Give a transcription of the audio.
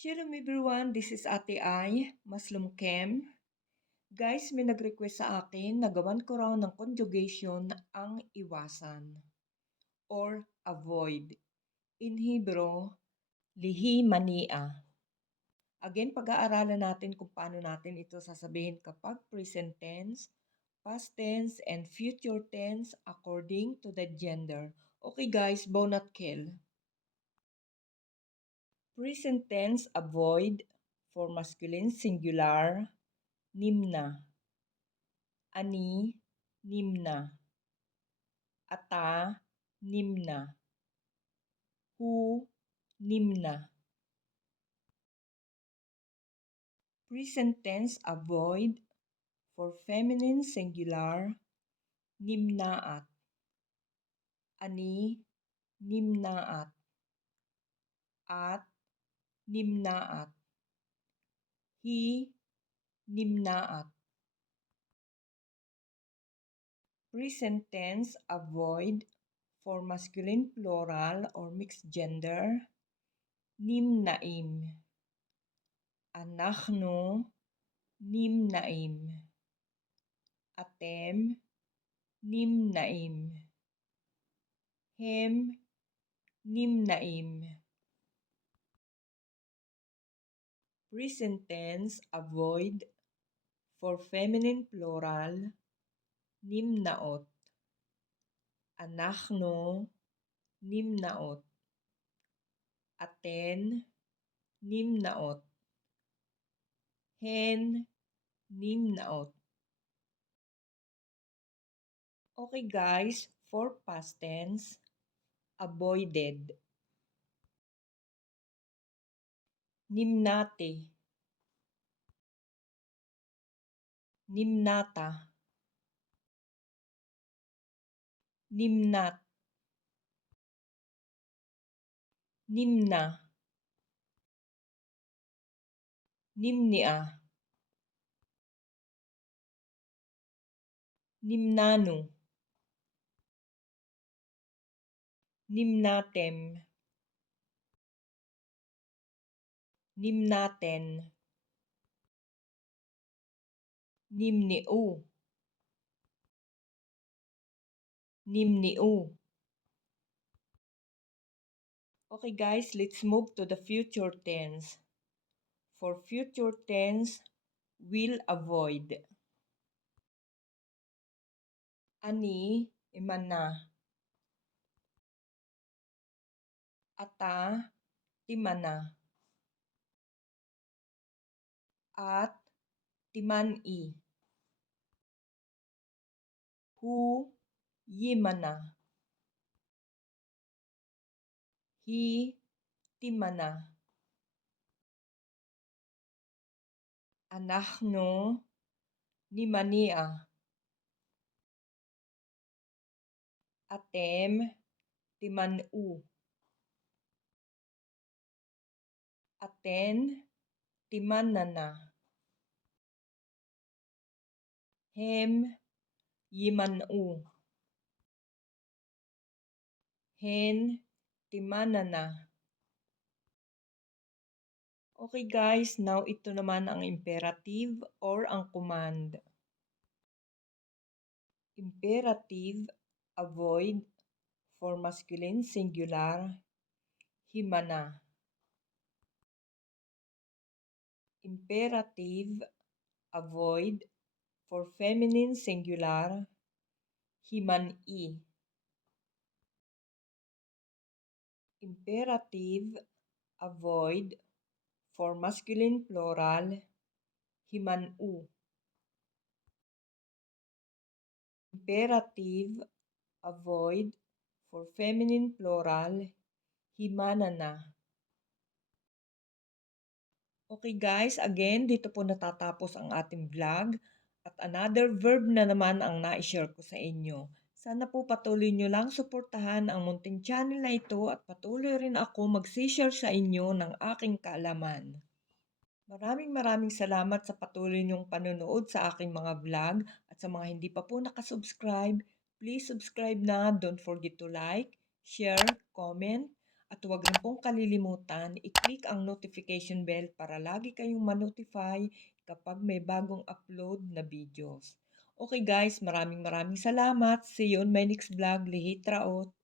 Shalom everyone, this is Ate Ai, Maslum Kem. Guys, may nag-request sa akin na gawan ko raw ng conjugation ang iwasan or avoid. In Hebrew, lihi mania. Again, pag-aaralan natin kung paano natin ito sasabihin kapag present tense, past tense, and future tense according to the gender. Okay guys, bonat kill. Present tense avoid for masculine singular, nimna. Ani, nimna. Ata, nimna. Hu, nimna. Present tense avoid for feminine singular, nimnaat. Ani, nimnaat. At, nimnaat. Hi, nimnaat. Present tense avoid for masculine plural or mixed gender, nimnaim. Anachnu, nimnaim. Atem, nimnaim. Hem, nimnaim. Present tense avoid for feminine plural, nimnaot. Anachnu, nimnaot. Aten, nimnaot. Hen, nimnaot. Okay guys, for past tense, avoided. Nimnate. Nimnata. Nimnat. Nimna. Nimnia. Nimnanu. Nimnatem. Nimnaten. Nimniu. Nimniu. Okay guys, let's move to the future tense. For future tense, will avoid. Ani, imana. Ata, timana. At, timani. Hu, yimana. Hi, timana. Anachnu, nimania. Atem, timanu. Aten, timanana. Hem, yimanu. Hen, timanana. Okay guys, now ito naman ang imperative or ang command. Imperative, avoid for masculine singular, himana. Imperative, avoid for feminine singular, himani. Imperative, avoid for masculine plural, himanu. Imperative, avoid for feminine plural, himanana. Okay guys, again, dito po natatapos ang ating vlog at another verb na naman ang na-share ko sa inyo. Sana po patuloy nyo lang suportahan ang munting channel na ito at patuloy rin ako mag-share sa inyo ng aking kaalaman. Maraming salamat sa patuloy nyong panonood sa aking mga vlog at sa mga hindi pa po nakasubscribe, please subscribe na. Don't forget to like, share, comment, At huwag rin pong kalilimutan, i-click ang notification bell para lagi kayong ma-notify kapag may bagong upload na videos. Okay guys, maraming salamat. See you on my next vlog. Lihit Raot.